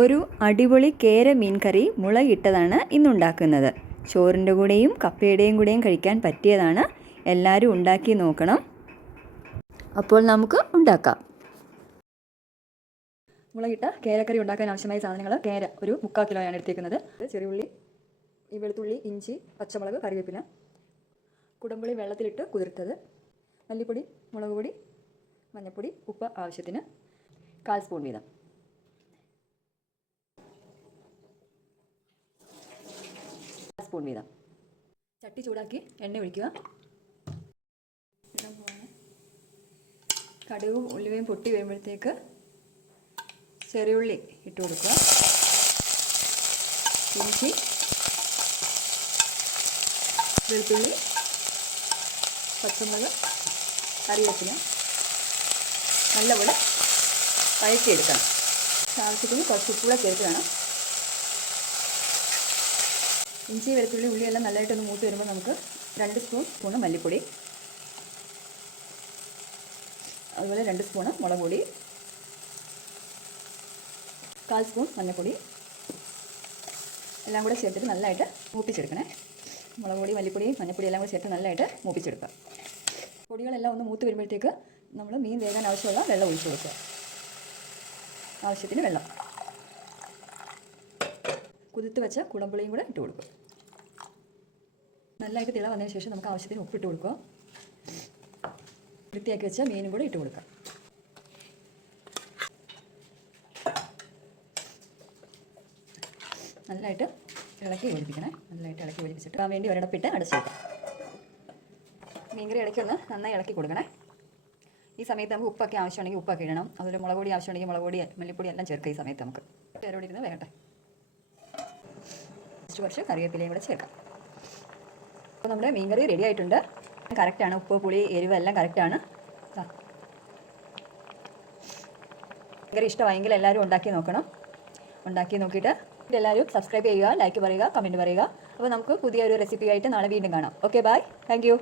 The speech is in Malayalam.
ഒരു അടിപൊളി കേര മീൻ കറി മുളകിട്ടതാണ് ഇന്നുണ്ടാക്കുന്നത്. ചോറിൻ്റെ കൂടെയും കപ്പയുടെയും കൂടെയും കഴിക്കാൻ പറ്റിയതാണ്. എല്ലാവരും ഉണ്ടാക്കി നോക്കണം. അപ്പോൾ നമുക്ക് ഉണ്ടാക്കാം. മുളകിട്ട കേരക്കറി ഉണ്ടാക്കാൻ ആവശ്യമായ സാധനങ്ങൾ: കേര ഒരു 3/4 കിലോയാണ് എടുത്തേക്കുന്നത്. ചെറിയുള്ളി, വെളുത്തുള്ളി, ഇഞ്ചി, പച്ചമുളക്, കറിവേപ്പില, കുടംപുളി വെള്ളത്തിലിട്ട് കുതിർത്തത്, മല്ലിപ്പൊടി, മുളക് പൊടി, മഞ്ഞൾപ്പൊടി, ഉപ്പ് ആവശ്യത്തിന്, 1/4 സ്പൂൺ വീതം. സ്പൂൺ വീതം. ചട്ടി ചൂടാക്കി എണ്ണ ഒഴിക്കുക. കടുകും ഉലുവയും പൊട്ടി വരുമ്പോഴത്തേക്ക് ചെറിയുള്ളി ഇട്ട് കൊടുക്കുക. ഇഞ്ചി, വെളുത്തുള്ളി, പച്ചമുളക്, കറിവേപ്പില നല്ലപോലെ വഴറ്റിയെടുക്കണം. ആവശ്യത്തിന് കുറച്ച് ഉപ്പുകൂടെ ചേർത്ത് വേണം. ഇഞ്ചി, വെളുത്തുള്ളി, ഉള്ളിയെല്ലാം നല്ലതായിട്ടൊന്ന് മൂത്ത് വരുമ്പോൾ നമുക്ക് 2 സ്പൂൺ മല്ലിപ്പൊടി, അതുപോലെ 2 സ്പൂൺ മുളക് പൊടി, 1/4 സ്പൂൺ മഞ്ഞൾപ്പൊടി എല്ലാം കൂടെ ചേർത്തിട്ട് നല്ലതായിട്ട് മൂപ്പിച്ചെടുക്കണേ. മുളക് പൊടി, മല്ലിപ്പൊടി, മഞ്ഞൾപ്പൊടി എല്ലാം കൂടെ ചേർത്ത് നല്ലതായിട്ട് മൂപ്പിച്ചെടുക്കുക. പൊടികളെല്ലാം ഒന്ന് മൂത്ത് വരുമ്പോഴത്തേക്ക് നമ്മൾ മീൻ വേകാൻ ആവശ്യമുള്ള വെള്ളം ഒഴിച്ച് കൊടുക്കുക. ആവശ്യത്തിന് വെള്ളം. കുതിർത്ത് വെച്ച കുടംപുളിയും കൂടെ ഇട്ട് കൊടുക്കുക. നല്ലതായിട്ട് തിള വന്നതിന് ശേഷം നമുക്ക് ആവശ്യത്തിന് ഉപ്പിട്ട് കൊടുക്കുക. വൃത്തിയാക്കി വെച്ച മീനും കൂടെ ഇട്ട് കൊടുക്കുക. നല്ലതായിട്ട് ഇളക്കി യോജിപ്പിക്കണേ. നല്ലതായിട്ട് ഇളക്കി യോജിപ്പിച്ചിട്ട് ആ വേണ്ടി ഒരിടപ്പിട്ട് അടച്ചു വെക്കാം. മീൻകറി ഇടയ്ക്കൊന്ന് നന്നായി ഇളക്കി കൊടുക്കണേ. ഈ സമയത്ത് നമുക്ക് ഉപ്പൊക്കെ ആവശ്യമുണ്ടെങ്കിൽ ഉപ്പൊക്കെ ഇടണം. അതുപോലെ മുളക് പൊടി ആവശ്യമുണ്ടെങ്കിൽ മുളക് പൊടി, മല്ലിപ്പൊടി എല്ലാം ചേർക്കുക. ഈ സമയത്ത് നമുക്ക് പേരോടെ ഇരുന്ന് വേകട്ടെ. കുറച്ച് കറിവേപ്പിലയും കൂടെ ചേർക്കാം. അപ്പോൾ നമ്മുടെ മീൻകറി റെഡി ആയിട്ടുണ്ട്. കറക്റ്റാണ്. ഉപ്പ്, പുളി, എരിവ് എല്ലാം കറക്റ്റാണ്. മീൻകറി ഇഷ്ടമായെങ്കിൽ എല്ലാവരും ഉണ്ടാക്കി നോക്കണം. ഉണ്ടാക്കി നോക്കിയിട്ട് എല്ലാവരും സബ്സ്ക്രൈബ് ചെയ്യുക, ലൈക്ക് പറയുക, കമൻറ്റ് പറയുക. അപ്പോൾ നമുക്ക് പുതിയൊരു റെസിപ്പി ആയിട്ട് നാളെ വീണ്ടും കാണാം. Okay, bye. Thank U.